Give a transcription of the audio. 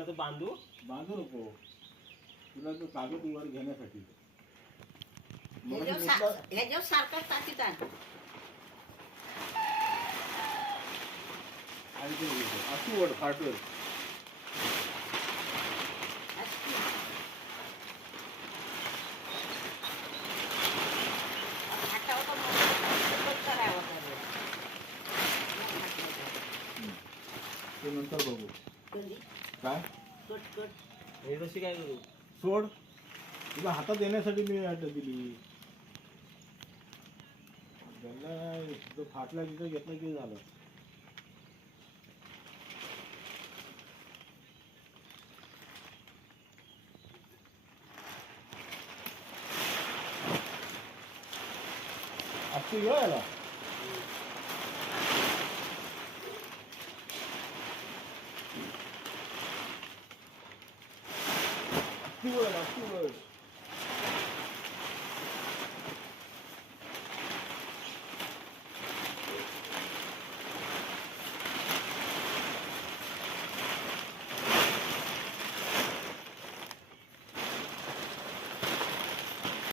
आता बांधू बांधू नको तुला तो कागद वर घेण्यासाठी ह्याच्यावर सारखा टाकीत आण ते. अशी वड फाटल. ते नंतर बघू कधी? काय? Cut cut. हे तशी काय करू? सोड. तुला हातात येण्यासाठी मी अट दिली. ज्यांना तो फाटला तिथं घेतलं की झालं. घेऊ Cool, cool.